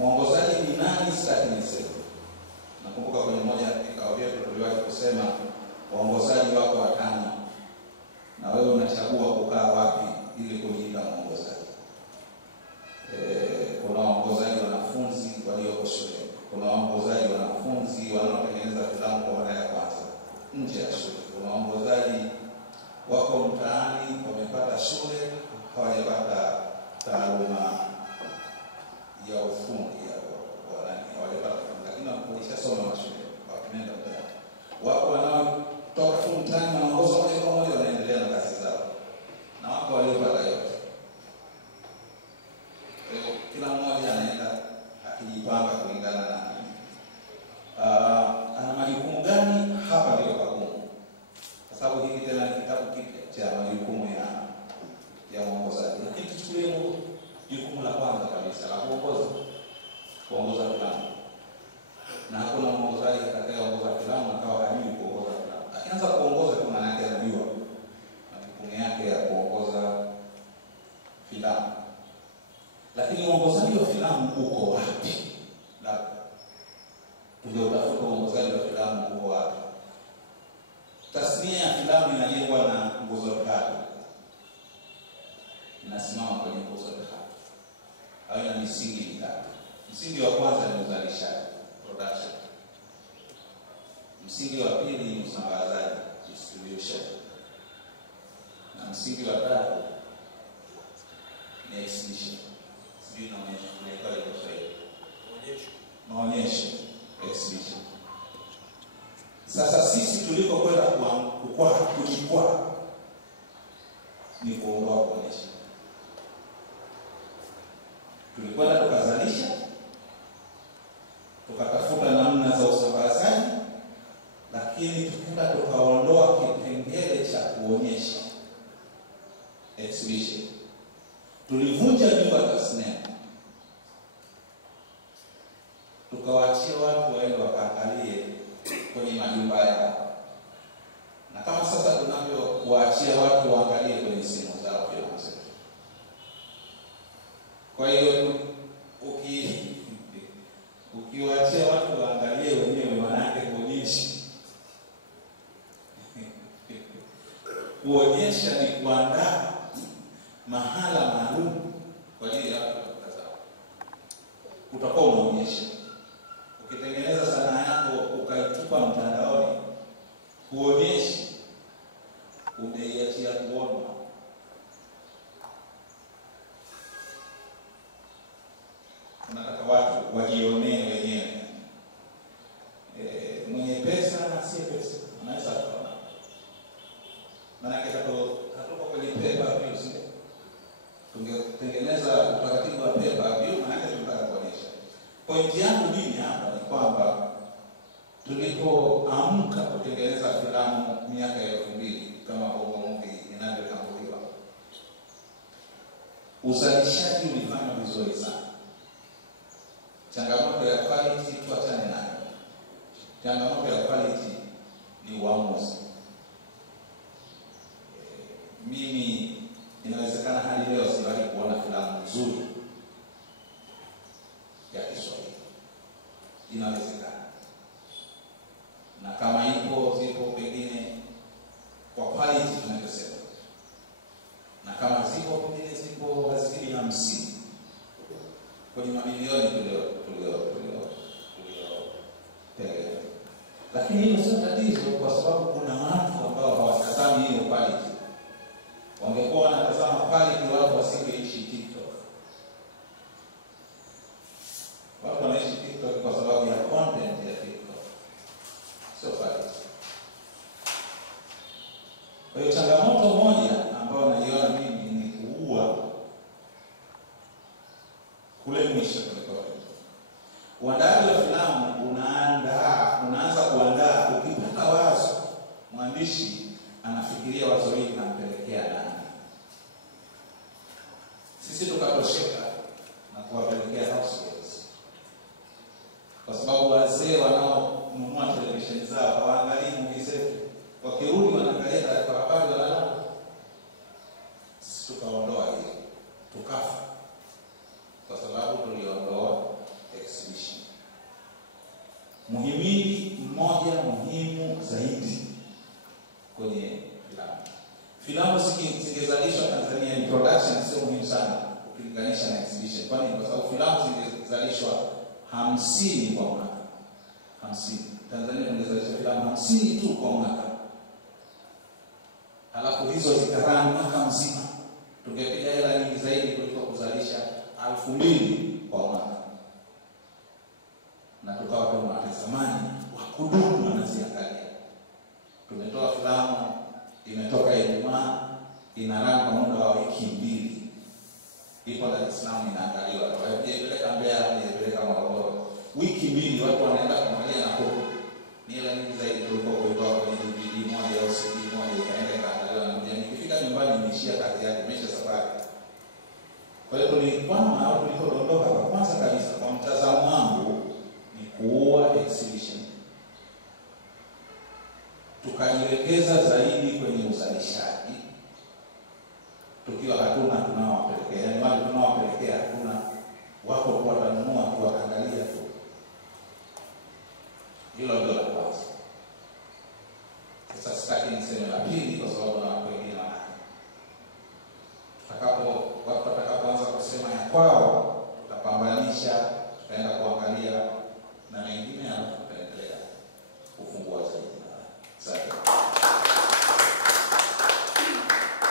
Mwongozaji ni nani sitaki niseme. Nakumbuka kwenye moja ya kikao vyetu tuliwahi kusema waongozaji wako 5 na wewe unachagua kukaa wapi ili kujiita mwongozaji. Kuna waongozaji wanafunzi walioko shule, kuna waongozaji wanafunzi wanaotengeneza filamu kwa mara ya kwanza nje ya shule, kuna waongozaji wako mtaani wamepata shule hawajapata taaluma ya ufundi ya wanani hawajapata, lakini walishasoma shule wakienda mtaani. Wako wanaotoka tu mtaani wanaongoza moja kwa moja wanaendelea na kazi zao, na wako waliopata yote. Kila mmoja anaenda akijipanga kulingana na ana majukumu gani. Hapa ndio pagumu, kwa sababu hiki tena ni kitabu kipya cha majukumu ya mwongozaji. Lakini tuchukulie jukumu la kwanza kabisa la kuongoza filamu. Na hakuna mwongozaji atakayeongoza filamu akawa hajui kuongoza filamu. Akianza kuongoza kwa maana yake anajua majukumu yake ya kuongoza filamu. Lakini uongozaji wa filamu uko wapi? Ndio utafuta uongozaji wa filamu uko wapi? Tasnia ya filamu inajengwa na nguzo 3. Inasimama kwenye nguzo 3. Hayo ina misingi 3. Msingi wa kwanza ni uzalishaji, production. Msingi wa pili ni usambazaji, distribution. Na msingi wa 3 ni exhibition. Sijui naonyesha kwa Kiswahili. Maonyesho, exhibition. Sasa sisi tuliko kwenda kujikwaa ni kuondoa kuonyesha. Tulikwenda tukazalisha, tukatafuta namna za usambazaji, lakini tukaenda tukaondoa kipengele cha kuonyesha, exhibition. Tulivunja nyumba za sinema, tukawaachia watu waende wakaangalie kwenye majumba yao. Na kama sasa tunavyowaachia watu waangalie kwenye simu zao filamu zetu. Kwa hiyo ukiwaachia watu waangalie wenyewe, maana yake kuonyesha ni kuandaa mahala maalum kwa ajili ya kutazama. Utakuwa unaonyesha. Ukitengeneza sanaa yako ukaitupa mtandaoni, kuonyesha umeiachia kuona. Tunataka watu wajionee wenyewe. Mwenye pesa na si pesa anaweza kuona. Maana yake hatuko kwenye paper views. Tungetengeneza utaratibu wa paper view, maana yake tunataka kuonyesha. Pointi yangu mimi hapa ni kwamba tulipoamka kutengeneza filamu miaka ya 2000 kama Bongo Movie inavyotambuliwa, uzalishaji ulifanya vizuri sana. Changamoto ya quality tuachane nayo. Changamoto ya quality ni uamuzi. Mimi inawezekana hadi leo siwahi kuona filamu nzuri ya Kiswahili. Inawezekana. Na kama zipo pengine kwa quality tunayosema. Na kama zipo pengine zipo hazidi 50 kwenye mamilioni tulio. Lakini hilo sio tatizo, kwa sababu kuna watu ambao hawatazami hiyo quality. Wangekuwa wanatazama quality, watu wasingeishi TikTok. Watu wanaishi TikTok kwa sababu ya content ya TikTok, sio quality. Kwa hiyo changamoto moja ambayo naiona mimi ni kuua kule mwisho kuliko. Uandaaji wa filamu unaanza kuandaa ukipata wazo, mwandishi anafikiria wazo hili na mpelekea nani. Sisi tukatosheka na kuwapelekea households, kwa sababu wazee wanaonunua televisheni zao hawaangalii movie zetu. Wakirudi wanaangalia taarifa habari wanalala. Sisi tukaondoa hiyo, tukafa kwa sababu tuliondoa zaidi kwenye filamu. Filamu zingezalishwa Tanzania, ni production sio muhimu sana ukilinganisha na exhibition. Kwa nini? Kwa sababu filamu zingezalishwa 50 kwa mwaka. 50. Tanzania tungezalisha filamu 50 tu kwa mwaka. Halafu hizo zikarani mwaka mzima. Tungepiga hela nyingi zaidi kuliko kuzalisha 2000 kwa mwaka. Na tukawa kama watazamaji wa kudumu wanaziangalia. Tumetoa filamu imetoka Ijumaa, inaranga kwa muda wa wiki 2. Ipo Dar es Salaam inaangaliwa. Haijapeleka Mbeya, haijapeleka Morogoro. Wiki 2 watu wanaenda kuangalia na huko. Ni hela nyingi zaidi kuliko kuitoa kwenye DVD moja au CD moja ikaenda ikaangaliwa na mjani. Ikifika nyumbani imeishia kazi yake, imeisha safari. Kwa hiyo tulikwama au tulipodondoka, kwa kwanza kabisa kwa mtazamo wangu ni kuua exhibition. Tukajiwekeza zaidi kwenye uzalishaji. Tukiwa hatuna tunawapelekea, yani wale tunawapelekea hatuna, wako kwa watanunua kuangalia tu. Hilo ndio la kwanza. Sasa sitaki niseme la pili kwa sababu na watu wengine wanataka. Watu watakapoanza kusema ya kwao, tutapambanisha, tutaenda kuangalia na mengine, alafu tutaendelea kufungua zaidi. Asante.